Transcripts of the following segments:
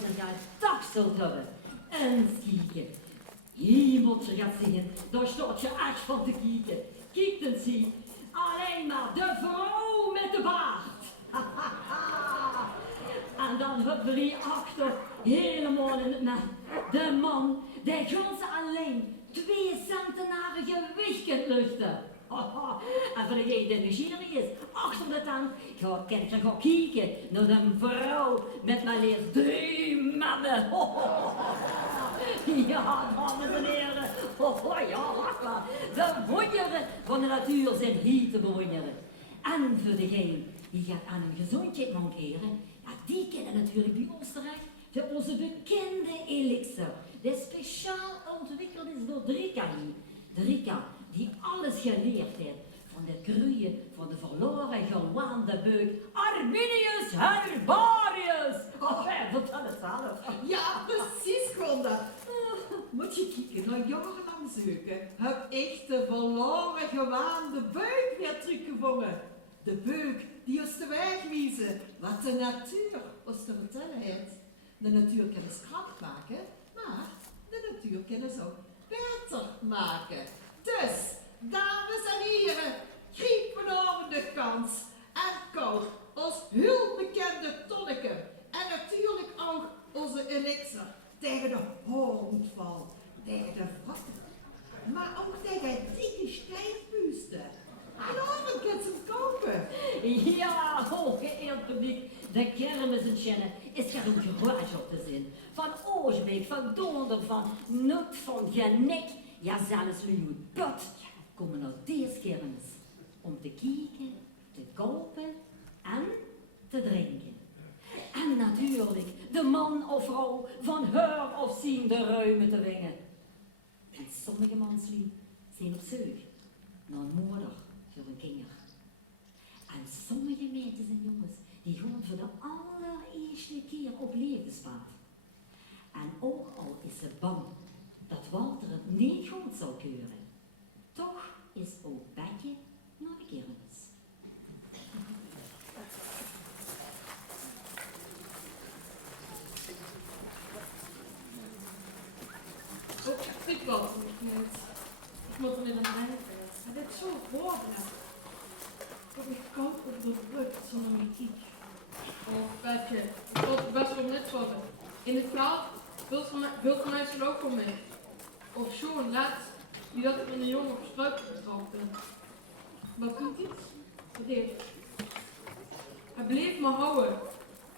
zijn jij tak zult hebben. Eens kijken. Hemeltje gaat zingen, daar staat je echt van te kijken. Kijk dan zie, alleen maar de vrouw met de baard. En dan hebben we hier achter helemaal in het net. De man die gans alleen 2 centenaren gewicht kunt luchten. En voor degene die nieuwsgierig is, achter de tand, kan ik gaan kijken naar de vrouw met maar liefst 3 mannen. Ja, dames en heren, ja, wacht maar. De wonderen van de natuur zijn hier te bewonderen. En voor degene die gaat aan een gezondheid mankeren, ja, die kennen natuurlijk bij ons terecht voor onze bekende elixir, die speciaal ontwikkeld is door Drika hier. Drika, die alles geleerd heeft van het groeien van de verloren gewaande beuk Arminius Herbarius. Vertel het zelf. Ja, precies, Gonda. Moet je kijken, na jarenlang zoeken, heb ik de verloren gewaande beuk weer teruggevonden. De beuk die ons de weg wijzen wat de natuur ons te vertellen heeft. De natuur kan ons krap maken, maar de natuur kan ons ook beter maken. Dus, dames en heren, griepen over de kans en koop ons heel bekende tonneke. En natuurlijk ook onze elixir tegen de hoornval, tegen de vatten, maar ook tegen dikke stijfbuisten. Morgen kunt ze hem kopen. Ja, hooggeëerd publiek, de kermis in Schenne is gaat om geruis op te zien. Van Oorsbeek, van Donder, van Nut, van Genek, ja zelfs Leeuwen Put komen naar deze kermis om te kijken, te kopen en te drinken. En natuurlijk de man of vrouw van haar of zien de ruime te wingen. En sommige manslui zijn op zoek naar een moeder voor een kinder. En sommige meisjes en jongens die gaan voor de allereerste keer op levenspad. En ook al is ze bang dat Walter het niet goed zou keuren, toch is ook Betje naar de kermis. Ik was niet. Ik moet er niet aan denken. Het is zo voorbereid. Dat ik koud op de brug zonder mijn kiek. Oh, Betje, ik wil het best wel net worden. In het veld wil van mij zijn ook wel mee. Of zo'n laat, die dat ik in de jongen op struik getrapt ben. Wat doet hij? Wat deed hij? Hij bleef me houden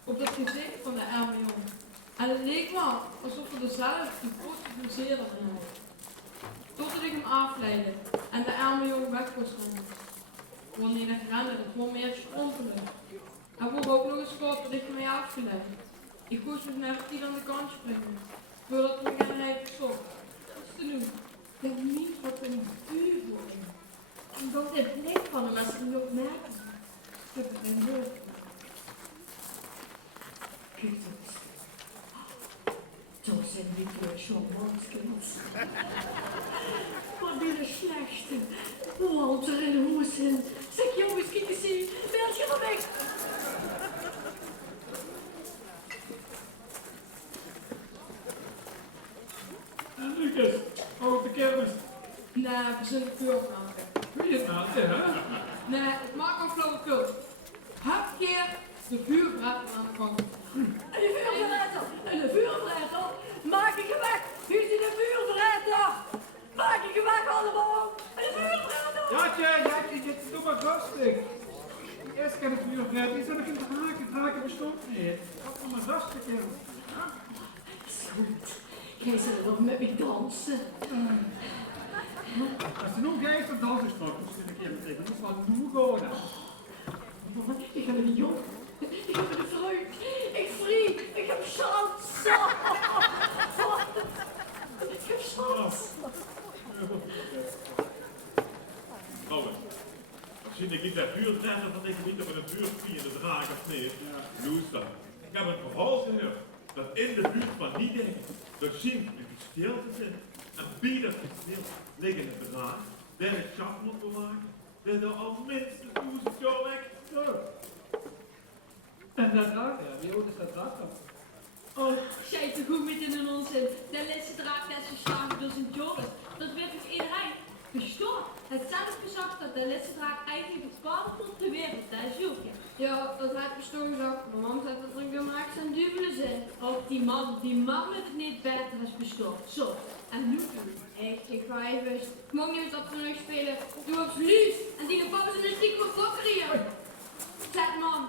op dat gezicht van de arme jongen. En het leek me alsof er dezelfde grote plezier in had. Totdat ik hem afleidde en de arme jongen weg was rennen. Wanneer ik rende, dat kwam meer strompelen. Hij vroeg ook nog eens kort dat ik mij afgeleid. Ik moest nog net niet aan de kant springen, voordat ik me hij zocht. Wat is te doen? Ik heb niet wat een vuur voor hem. En dat de blik van hem als ik hem ook merkte. Ik heb er geen woord van. Kijk eens. Toch zijn die twee zo'n monskens. Wat ben een slechte. Walter en Hoesen. Zeg jongens, kijk eens zien. Meld je maar weg. En Lucas, over de kermis. Nee, we zullen vuur maken. Wil je het nou, hè? Nee, ik maak een flauwekul. Heb keer de vuurbraad aan de kant. En de vuurverretter. En de vuurverretter. Maak ik je weg. Hier is de vuurverretter. Maak ik je weg allemaal. En de vuurverretter. Jatje, doe maar rustig. Eerst kan het vuur redden, is er nog in het draken bestond niet. Wat voor een rustig, kermis. Is goed. Jij zult nog met me dansen. Als er nog geeft, dan dans is het nog. Dus een keer meteen. Dat is wat doen gewoon. Ik heb een jong. Ik heb een vreugd. Ik vriend. Ik heb chance. Ik heb chance. Trouwens, als je niet dat vuur trekken, dan denk ik niet dat we een vuur via de draak of nee. Luister, ik heb een verhaal gehoord dat in de buurt van Niedijk de zien een kasteel te vinden. En bij dat kasteel liggen een draak, daar het schatten op bewaakt, dat er al minstens 1000 jaar weg. En dat draak, ja, wie oud is dat draak dan? Oh, schijt te goed met in een onzin. De laatste draak net zo slagen door zijn Joris. Dat weet ik iedereen. Bestorm. Het zelf gezegd dat de laatste draak eigenlijk het kwaad op de wereld, dat is ook. Ja, dat heeft Bestorm gezegd. Mijn man zegt dat er gemaakt zijn dubbele zin. Ook die man met het niet beter als Bestorm. Zo. En nu echt, ik ga even. Ik mag niet met dat nog spelen. Doe op verlies. En die papa zijn een stiekem fokker hier. Zeg man.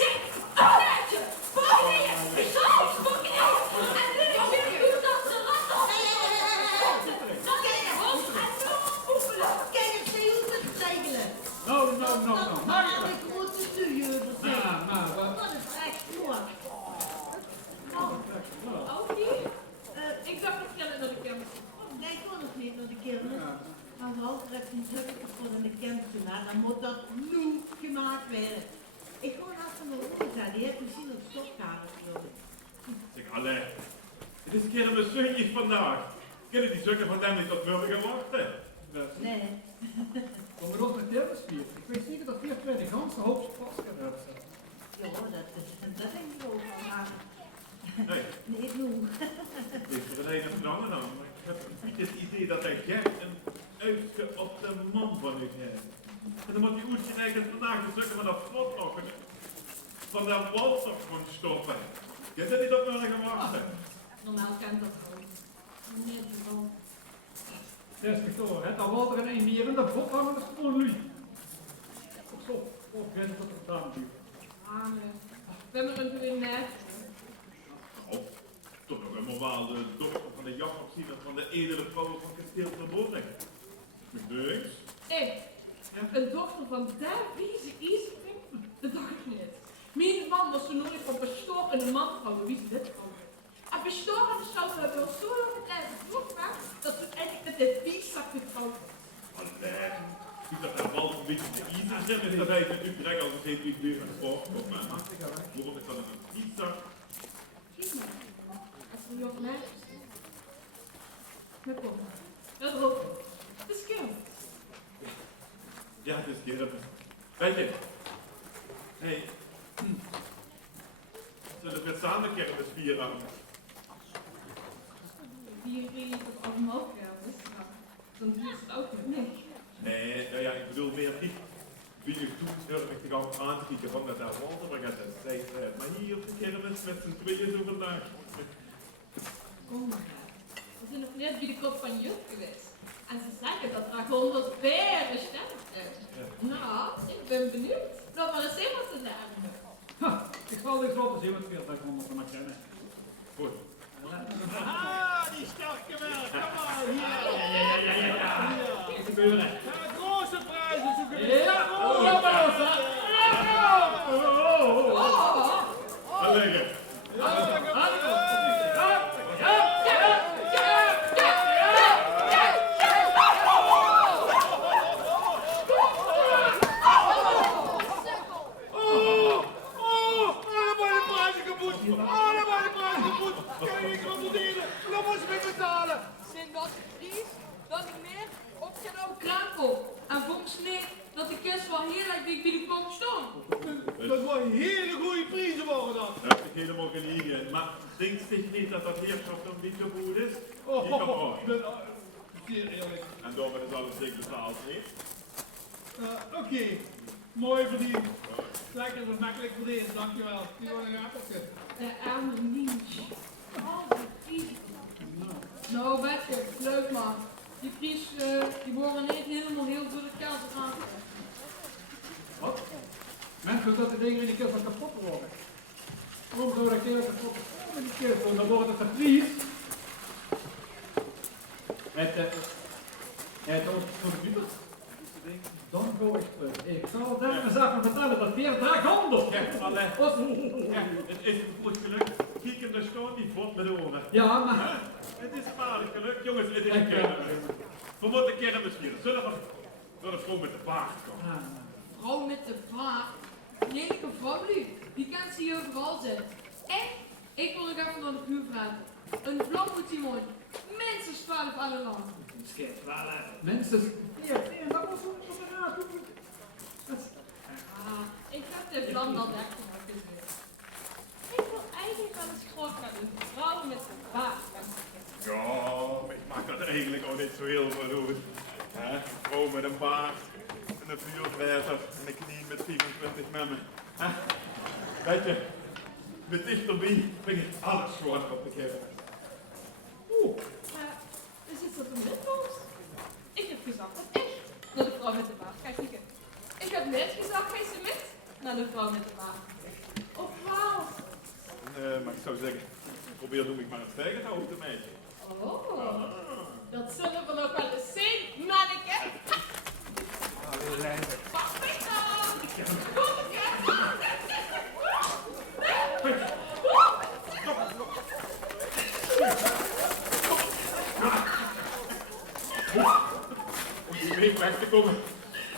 Zeg, Annetje! Kom hier! Bestorm! Kom hier! En nu is weer goed dat ze rat op. Dat is de hond en zo poepelen. Kijk eens, hoe het regelen. Nou. Maar de grote stuur. Maar, wat? Dat is echt mooi. Oh, die? Ik dacht dat ik naar de kermis. Nee, ik wil nog niet naar de kermis. Maar Walter heeft een druk voor de kermis gedaan. Dan moet dat nu gemaakt worden. Ik gewoon achter mijn oren zijn. Die heb je gezien op stopkamer. Zeg, allee. Het is kermissuntjes vandaag. Kennen die stukken van hem niet op willen wachten? Nee. Kom maar op met kermisvier. Ik weet zeker dat hier twee de ganse hoop spots gaat hebben. Ja, dat denk ik ook al. Maar Nee, niet nu. ik heb er een of andere aan, maar ik heb niet het idee dat hij Gert een uitje op de man van u heeft. En dan moet die Oetje eigenlijk vandaag de stukken van dat slot nog van de Walter gewoon stoppen. Je zit niet op willen wachten. Normaal kent dat gewoon. Meneer de Bal. Respectoren, het al Walter en een dier in de bot hangen, dat is gewoon lui. Zo, op grens tot het raam duurt. We hebben er een gewin Of toch nog een normale dochter van de jachtabziener van de edele vrouwen van kasteel van Bornek. Niks. Een dochter van Davies Easting? Dat dacht ik niet. Mijn man was zo nooit van Bestor en een man van wie is dit van? En Bestor en de stad hebben wel zo lang het even doorgemaakt dat ze eigenlijk met de vieszak getrouwd was. Allee. Ik dacht dat Walter een beetje de Iezer zit, is dat hij het nu direct al gezegd wie weer een sport komt. Maar waarom is dat een fietszak? Zie maar. Als we nog naar met kom. Dat is ook. Het is kind. Ja, het is kermis. Weet je. Hey. Zullen we samen kermis vieren? Die op allemaal kermis. Dan is het ook niet. Nee. Nee, nou ja, ik bedoel meer niet. Wie je doet, durf ik te gaan aankijken van dat daar Walter, maar ik zei, maar hier op de kermis met z'n tweeën zo vandaag. Kom maar. We zijn nog net bij de kop van Juf geweest. En ze zeggen dat er 100 peren stemmen zijn. Nou, ik ben benieuwd. Nog maar eens zien wat ze zeggen. Ha, ik zal dit zo te zien wat veel dat komt maar kennen. Goed. Ah, die sterke werk, kom maar, hier. Wat gebeuren? Grote prijzen zoeken we. Ja, kom maar los, hè. Ga liggen. Allemaal de prijzen kapot. Allemaal de prijzen kapot. Kan je niet controleren? Dan moet je weer betalen. Zijn dat de prijs? Dat ik meer op zijn ook krakel. En volgens mij dat de kist wel heel erg dik bij de kop stond. Dat waren hele goede prijzen worden dan. Daar heb ik helemaal gelegen. Maar denkt zich niet dat dat heerschap een beetje goed is? Oh, Je kan mooi. zeer eerlijk. En daarmee is alles zeker betaald, niet? Oké, mooi verdiend. Lekker en makkelijk verdiend, dankjewel. Die worden een appeltje. De arme Mientje. Oh, die prijs. Nou, Betje, leuk man. Die prijs, die worden niet helemaal heel door het geld gaan. Wat? Mensen dat de dingen in die kist van kapot worden. Waarom zou dat keer kapot worden in die kist? Want dan wordt het verplicht. Het wordt verplicht. Dan ga ik terug. Ik zal daar eens even vertellen dat weer dragonder. Ja, allee. Ja, het is een goed geluk. Kijk hem, daar staat die vod met de oren. Ja, maar... Het is vaarlijk geluk. Jongens, het is een kermis. We moeten kermis vieren. Zullen we gewoon met de paard komen? Vrouw met de vraag. Die enige vrouw die kent ze hier overal zitten. En ik wil nog even naar de buur vragen. Een vlam moet die mooi. Minstens 12 alle lang. Mensen... Ja, dat was ook nog een raad. Ik heb de vlam dan weggemaakt. Ik wil eigenlijk wel eens gehoord naar een vrouw met een baard kan kijken? Ja, maar ik maak dat eigenlijk ook niet zo heel veel uit. Hè? Een vrouw met een baard, en een vuurwerker en een knie met 24 memmen. Hè? Weet je, met dichterbij vind ik alles gewoon op de kermis. Maar is het dat een witpost? Ik heb gezegd dat ik naar de vrouw met de baard ga kijken. Ik heb net gezegd, hij ze met naar de vrouw met de baard. Of wauw. Maar ik zou zeggen, probeer doe ik maar eens tegen te houden, meisje. Oh, dat zullen we nog wel eens zien, manneke. Wacht mij dan. Kom ik Om die week weg te komen,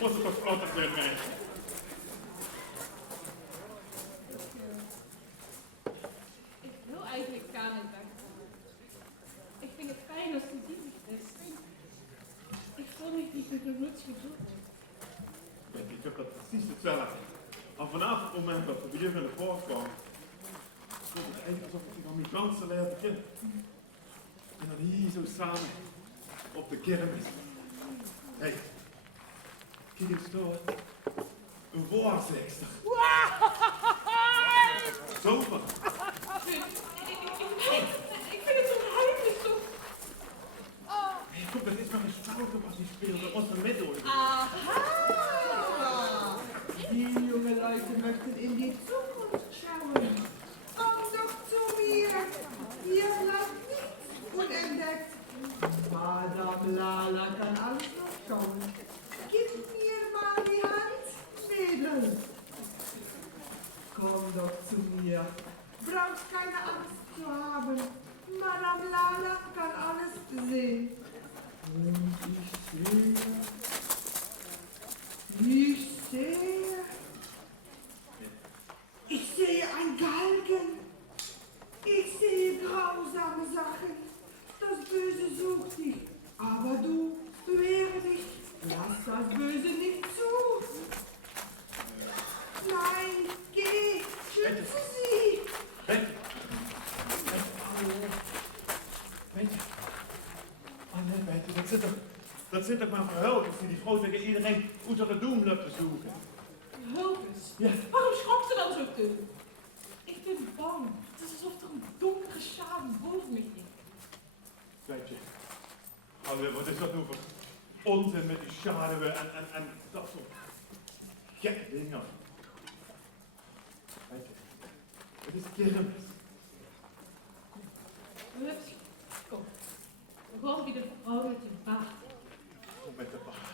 moet het toch vlotter zijn, meisje. Ik wil eigenlijk gaan in bed. Ik vind het fijn als die diep is. Ik voel me niet met een roots gedoe. Ik heb dat precies hetzelfde. En vanaf het moment dat we weer in de poort kwamen, voelde het eigenlijk alsof ik aan mijn dansen leerde kennen. En dan hier zo samen op de kermis. Hé, kijk eens door. Een waarzegster. Super. Ik vind het onheimelijk zo. Hey, goed, dat is maar een fout als hij speelt. Dat was een middel. Aha! Die junge Leute möchten in die Zukunft schauen. Komm doch zu mir. Hier bleibt nichts unentdeckt. Madame Lala kann alles noch schauen. Gib mir mal die Hand, Mädel. Komm doch zu mir. Brauchst keine Angst zu haben. Madame Lala kann alles sehen. Und ich sehe ein Galgen. Ich sehe grausame Sachen. Das Böse sucht dich. Aber du, wehre dich. Lass das Böse nicht zu. Nein, geh, schütze sie. Bentje. Bentje. Oh nee, Bentje, dat zit toch maar verhuiltjes die vrouw tegen iedereen hoe ze het doen loopt te zoeken. Hulp eens. Ja. Waarom schrok ze dan zo toe? Ik ben bang. Het is alsof er een donkere schaduw boven me ligt. Bentje. Alweer, wat is dat nou voor onzin met die schaduwen en dat soort gekke dingen. Bentje, het is kermis. Hups, kom. We gaan bij de vrouw met de baard. Kom met de baard.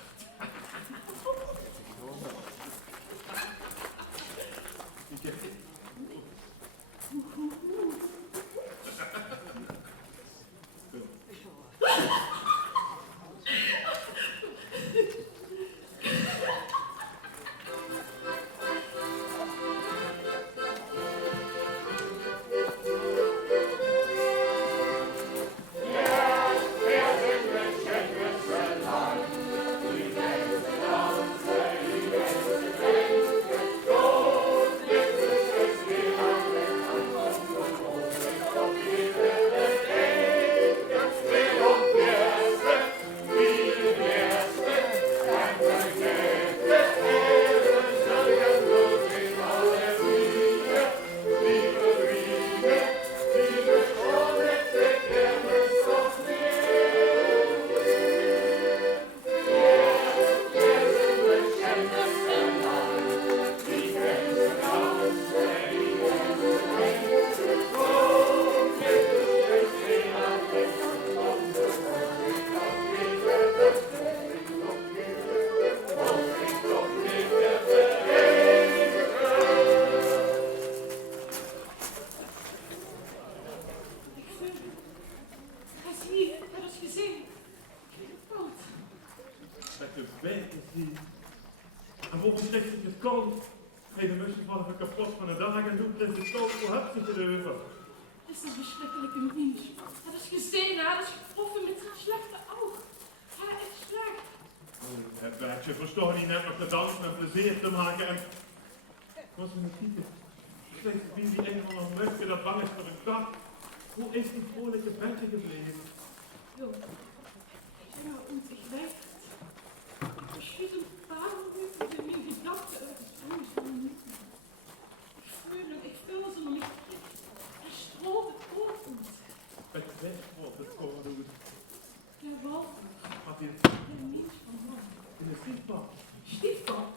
En volgens zegt het is koud. Geen mussen vallen kapot van de dag en doet het is koud voor het te deuren. Het is een verschrikkelijke mens. Hij is gezien, hij is getroffen met zijn slechte oog. Hij is slecht. Het werkje verstoor niet net nog te dansen en plezier te maken en... Was er een type steeds wie die een of andere mugje dat bang is voor een kat. Hoe is die vrolijke Betje gebleven? Jo, ja, und ich weiß, ich will ein paar Minuten in mir Gedanken überströmen. Ich fühle so noch nicht. Er stroomt het voort uns. Het weg wordt het komen doen. Der Walter, Wat is der Mensch von morgen. in de stiefbal? Stiefvader.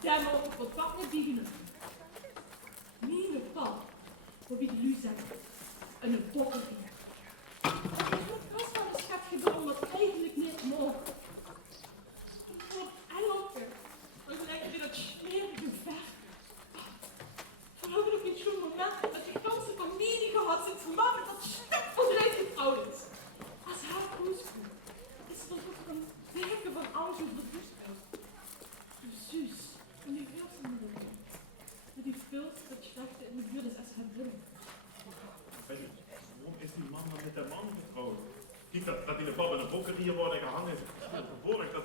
Der mag ik wat niet dienen. Mijn pap, hoe wie jullie zeggen, een bokkeltje. Dat was wel een schat gedaan wat eigenlijk niet mocht. Voor elke, dan lijkt je dat smerige ver. We hebben ook niet zo'n moment dat je ganse familie gehad sinds mama dat stuk verdreven getrouwd is. Als haar koers komt, is het alsof er een werken van alles over de bus speelt. De zus, en die eerste moeder. Maar die speelt dat slechte in de buurt is als haar binnen. Weet je, waarom is die man dan met de man getrouwd? Kijk, dat in de pap en de bokken hier worden gehangen is. Verborgen, dat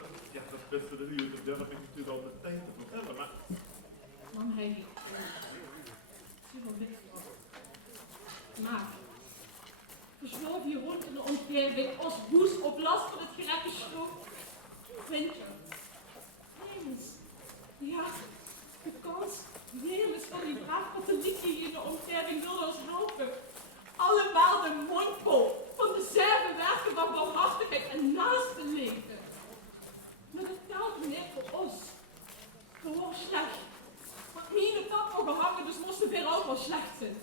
is best voor de uur. Dat durf ik natuurlijk al meteen te vertellen. Maar Man, hij zie wel weg. Maar, versloop hier rond in de omgeving als woest op last van het gerechte stof. Vind je? Eens. Ja, de kans. Jezus van die braaf katholieken hier in de omgeving willen ons helpen. Allemaal de mondvol van dezelfde werken van barmhartigheid en naastenliefde. Maar dat telt niet voor ons. Gewoon slecht. Want mijn pap mogen hangen, dus moesten weer ook wel slecht zijn.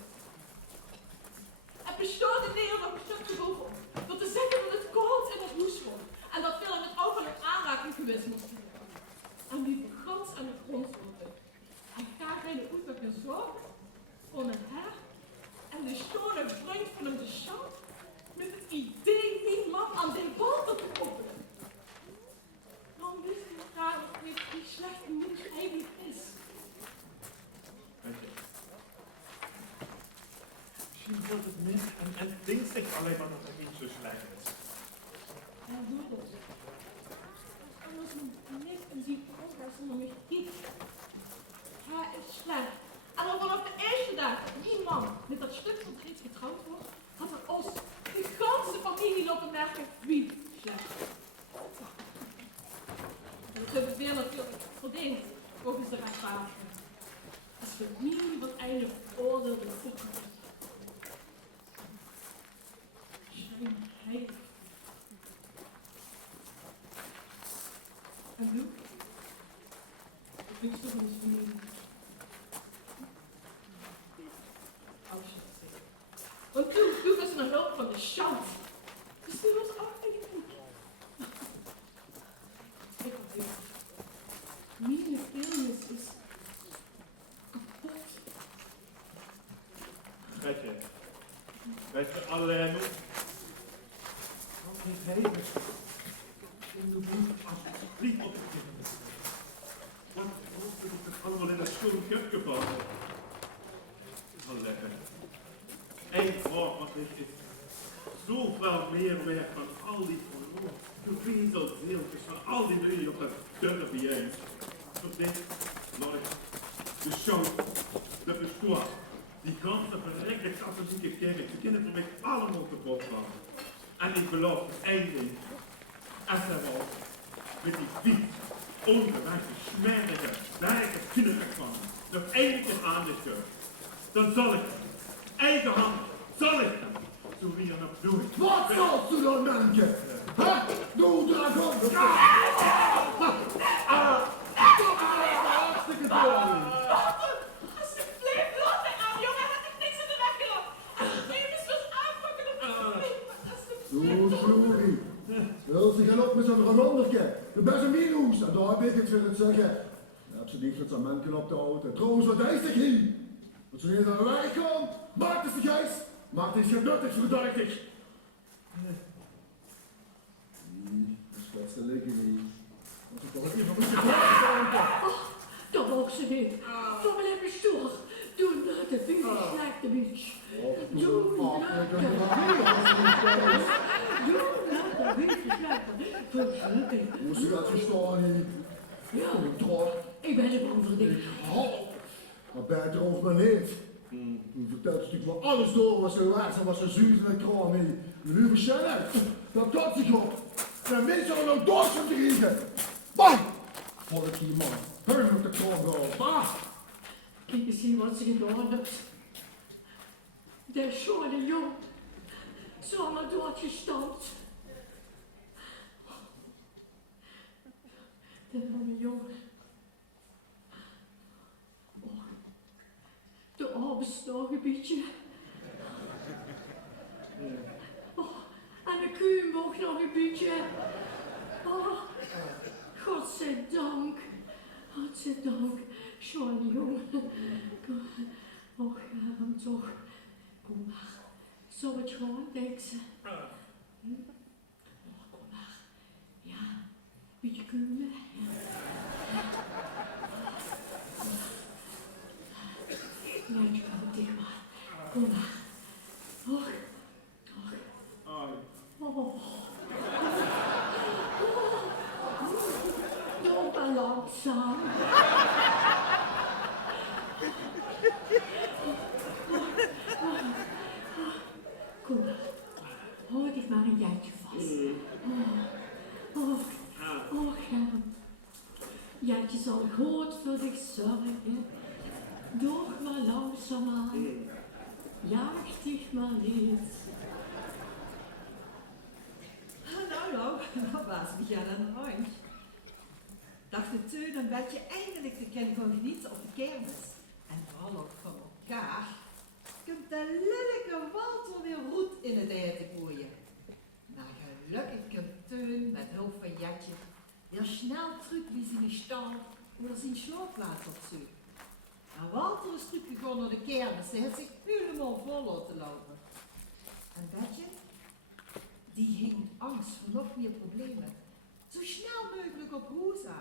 Het bestaat in Nederland bestemd bovenop. Dat te zeggen dat het koud en het woest wordt. En dat veel met openlijk aanraking gewist moest worden. En die gans aan de grond worden. En ga geen goed meer zorgen voor een her. En de schone vriend van hem de schat. Met het idee die man aan de Walter te koppelen. Dan wist hij graag wat die slechte mens eigenlijk is. weet je, misschien wordt het mis en denkt zich alleen maar dat het niet zo slecht is. Ja, doe dat. Anders moet niks en die podcast zonder mij niet. Hij is slecht. En dan vanaf de eerste dag dat die man met dat stuk van Grieks getrouwd wordt, had er ons, de ganse familie lopen merken wie slecht is. En dat hebben we weer natuurlijk verdiend, volgens de rechtvaardiging. Als familie wat eindelijk oordeelde voeten. Schijnheilig. En nu? Ik vind het toch ons familie. Want toen was er nog hulp van de Schant. Dus die was ook in die boek. Ik had dit. Mijn films is kapot. Weet je alleen nog? Wat niet heen? In de boek alsjeblieft op het kind. Wat is het allemaal in dat schoon kupje vallen? Wel lekker. Eén woord, want dit is zoveel meer werk van al die verloren. Gewezel deeltjes van al die jullie op dat dunne bijeen. Tot dit, Lork, de show, de bestoor, die ganse verrekte katholieke kerk, die kinderen voor mij allemaal kapot gaan. En ik beloof één ding, als er wel met die vies, ongewijze, smerige, wijke kinderen kwam, nog één keer aan dit keur, dan zal ik hem, eigen hand, zal ik hem, zo wie er nog doet. Wat zult u dan denken? Hè? Doe dragon! Hartstikke dom! Alsjeblieft, laat mij aan, jongen, had ik niks in de weg gedaan. Even zoals aanpakken op de Doe, Florie. Wil ze gaan op met zo'n dragonderke? De beste virus, en daar heb ik het willen zeggen. Dan heb ze niet met zo'n mensen op de auto. Trouwens, wat is er hier? Wat ze hier naar de werk komt, maakt het de geest. Maakt het genuttig, verduidig. Dat is best een lekker niet. Want ik toch even moet je vragen. Dat ook ze niet. Voor mijn hebben stoer. Doe naar de vuur, slijk de bitch. Doe naar de vuur. Doe naar de vuur, slijk de bitch. Hoe ze dat gestaan hier? Ja, Kom ik door. Ik ben er bang voor dit. Maar beter of maar niet. Toen vertelt natuurlijk wel alles door wat ze waard en wat ze zuur en kraam mee. Nu verschillen, dat tot zich op. En mensen zullen nog dood van drinken. Bah! Volk die man, heun op de kraam gehaald. Bah! Kijk eens hier wat ze gedaan heeft. De schone jong. Zomaar doodgestampt. De arme jongen. Oh, de arme snorgebiedje. Oh, en de kuenboog nog een beetje. Oh, godzijdank. Godzijdank. Schone jongen. Och, ja, hem toch. Kom maar. Zo het gewoon, denk ze. Oh, kom maar. Ja, beetje kulen. Nee, je kan het dicht maar. Kom maar. Och, och. Oh. Doe maar langzaam. Kom maar. Houd dich maar een jaartje vast. Oh, Germ. Jaartje zal goed voor dich zorgen. Doe maar langzaam aan. Jaag dich maar niet. Nou, dat was Michael aan de rand. Dacht de Teun een beetje eindelijk te kennen van genieten op de kermis. En vooral ook van elkaar. Komt de lelijke Walter weer goed in het ei te gooien. Maar gelukkig komt Teun met hulp van Jetje weer snel terug bij zijn stal om zijn slaapplaats op te zoeken. En Walter is teruggegaan naar de kermis. Hij heeft zich helemaal vol laten lopen. En Betje, die hing angst voor nog meer problemen. Zo snel mogelijk op Rosa.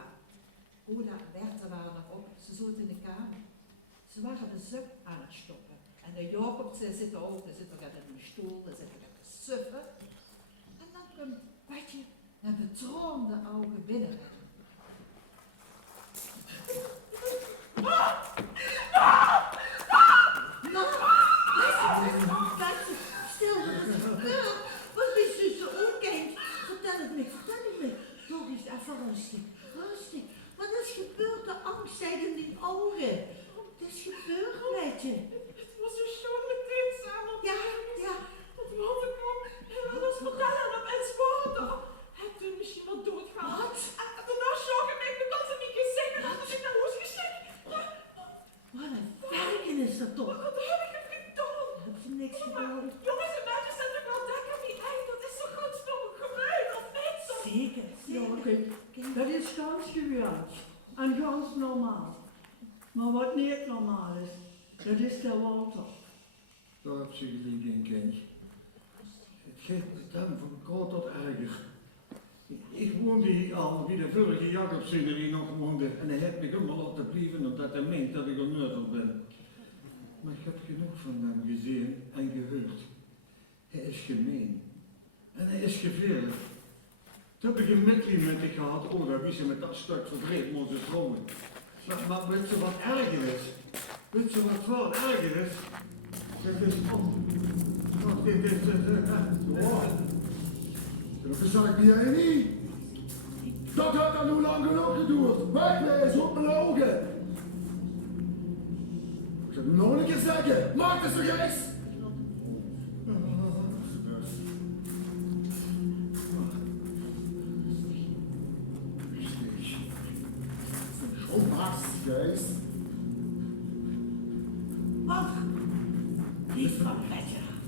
Oda en Bertha waren erop, ze zaten in de kamer. Ze waren de zup aan het stoppen. En de Jacob zit er ook, dan zit er in een stoel, dan zit er te suffen. En dan komt Betje met betroomde ogen binnen. Betje, stil, wat is er gebeurd? Wat is er zo onkind? Vertel het me. Toch eens even rustig. Wat is gebeurd? De angst zijn in die ogen. Wat is gebeurd met je? Het was zo schoon met dit samen. Ja. Dat Walter kwam en alles vertellen aan mensen woorden. Hij toen misschien wel doodgaan. Wat? En daarna schokken ik dat ze niet gezegd en had ik naar huis geschikt. Wat een werken is dat toch? Wat heb ik hem gedaan? Heb je niks gedaan? Jongens en meisjes zijn toch wel dekken wie hij, dat is zo goed gebeurd, of niet zo? Zeker. Ja, kijk, dat is ganz gewoon en ganz normaal. Maar wat niet normaal is, dat is de Walter. Daar heb je gelijk in, kind. Het geeft met hem van kwaad tot erger. Ik woonde hier al wie de vorige Jacobsen die nog woonde. En hij heeft me helemaal laten blijven omdat hij meent dat ik een murder ben. Maar ik heb genoeg van hem gezien en gehoord. Hij is gemeen. En hij is gevaarlijk. Toen heb ik een midlief met ik gehad, wie ze met dat stuk verdreef moesten stromen. Maar weet je wat erger is? Weet je wat wel erger is? Dit is dit is dat verzag ik jij niet. Dat had dan hoe lang genoeg geduurd. Wegwezen op mijn ogen. Ik zal het nog een keer zeggen. Maak het toch eens. Geest. Ach, lief van Betje af.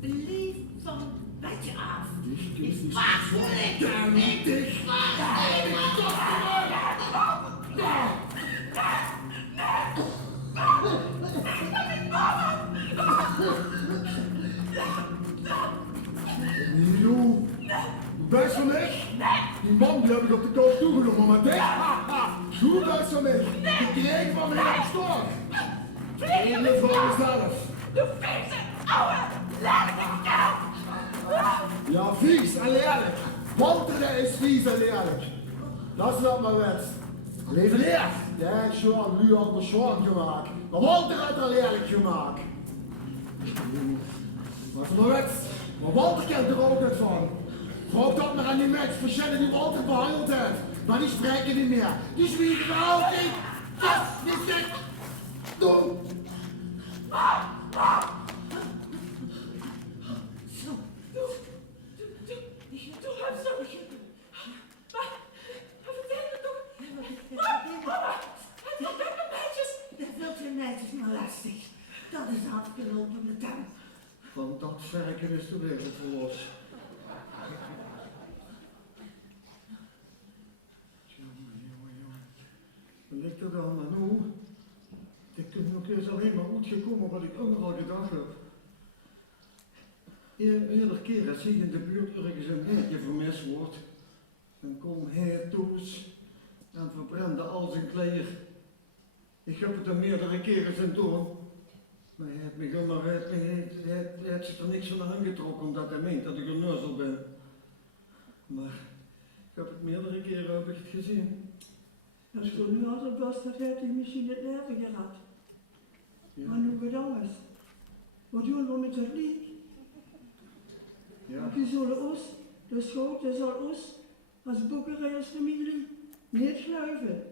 Lief van Betje af. Ik maak het niet. Dicht. Nilo, best van mij? Die man die heb ik op de kop toegenomen, maar dit? Doe best van mij. Ik kreeg van mij op stok. Even voor mezelf. De vieze, ouwe, lelijke kou! Ja, vies en lelijk. Walter is vies en lelijk. Dat is wat maar wet. Leef leer. Der hat schon Lü an der Schwan gemacht. Maar Walter hat er lelijk gemaakt. Was er nou weet, maar Walter kent er ook niet van. Vroeg dat maar aan die mensen verschillen die Walter behandeld heeft. Maar die spreken niet meer. Die zwiegen wel niet. Yes, niet gek. Doe. Dat wilt u netjes maar lastig. Dat is afgelopen met hem. Van dat verken is de wereld verlost. En ik dat dan maar nu. Het is alleen maar goed gekomen wat ik ook al gedacht heb. Iedere keer als ik in de buurt ergens een beetje vermist wordt, dan komt hij toes en verbrandde al zijn kleren. Ik heb het er meerdere keren zijn doen, maar hij heeft zich er niks van aangetrokken omdat hij meent dat ik een neuzel ben. Maar ik heb het meerdere keren heb ik het gezien. Als het nu altijd was, dan had hij misschien het leven gehad. Ja. Maar nu wat anders. Wat doen we met dat lied? Ja. Die zullen ons, de schoot, die zal ons, als boekerij, als familie, niet schuiven.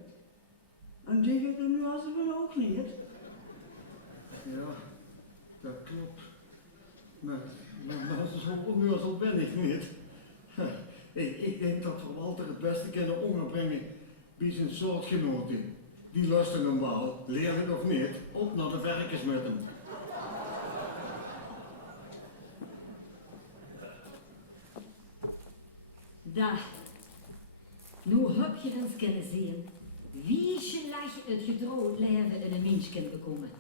En die gaat er nu als we ook niet. Ja, dat klopt. Maar zo onneuzel ben ik niet. Ik denk dat we Walter het beste kunnen onderbrengen bij zijn soortgenoten. Die lusten normaal, leerlijk of niet, op naar de werkers met hem. Daar. Nu heb je eens kunnen zien wie slecht het getrouwd leven in een mens kan bekomen.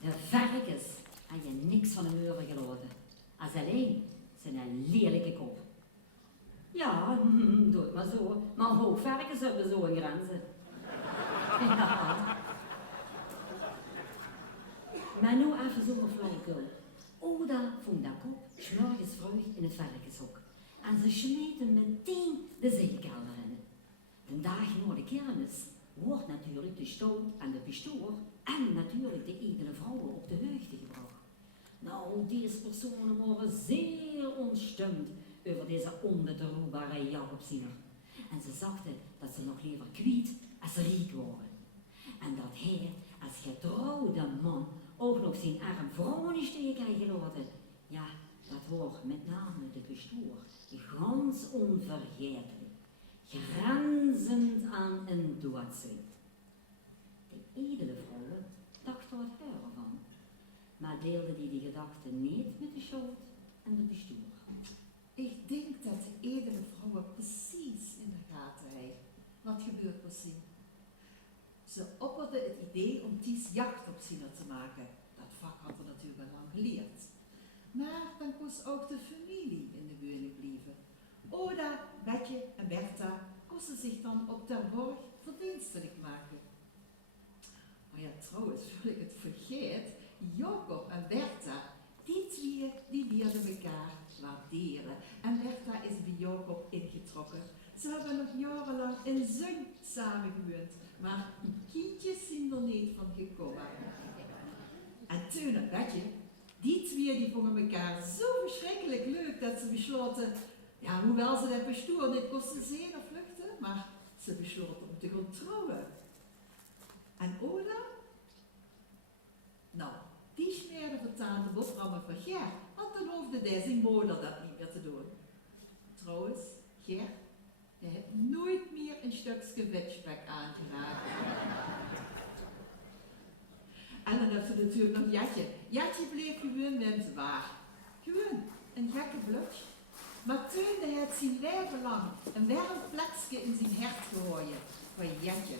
De varkens had je niks van hem overgelaten. Als alleen zijn lelijke kop. Ja, doe het maar zo. Maar hoogvarkens hebben zo'n grenzen. Ja. Maar nu even zo'n flauwekul. Oda vond dat kop 's morgens vroeg in het varkenshok. En ze smeten meteen de zeekelder in. De dag na de kermis wordt natuurlijk de stoot en de pistoor en natuurlijk de edele vrouwen op de heugde gebracht. Nou, deze personen waren zeer ontstemd over deze onbedroebare Jacobsiener. En ze zachten dat ze nog liever kwiet als riek waren. En dat hij als getrouwde man ook nog zijn arm vrouw niet tegen had gelaten. Ja, dat was met name de pastoor. Gans onvergetelijk, grenzend aan een doodzin. De edele vrouwen dachten wat hören van, maar deelden die gedachten niet met de schoot en de bestuur. Ik denk dat de edele vrouwen precies in de gaten heeft. Wat gebeurt precies? Ze opperde het idee om Ties jacht op Sina te maken. Dat vak had er natuurlijk al lang geleerd. Maar dan moest ook de familie in de geunen blijven. Oda, Betje en Bertha kosten zich dan op ter borg verdienstelijk maken. Maar ja, trouwens, wil ik het vergeet, Jacob en Bertha, die twee, die leerden elkaar waarderen. En Bertha is bij Jacob ingetrokken. Ze hebben nog jarenlang in Zung samengewoond, maar die kindjes zijn er niet van gekomen. En Teun en Betje, die twee die vonden elkaar zo verschrikkelijk leuk dat ze besloten, ja, hoewel ze dat bestuur niet kosten zien of vluchten, maar ze besloten om te gaan trouwen. En Oda? Nou, die smeerde vertaande boterhammen van Ger, want dan hoefde deze moeder dat niet meer te doen. Trouwens, Ger, hij heeft nooit meer een stukje witspek aangeraakt. En dan heeft ze natuurlijk nog Jatje. Jatje bleef gewoon menswaar. Gewoon een gekke blutsch. Maar Teun heeft zijn leven lang een warm plekje in zijn hart gegooid voor Jatje.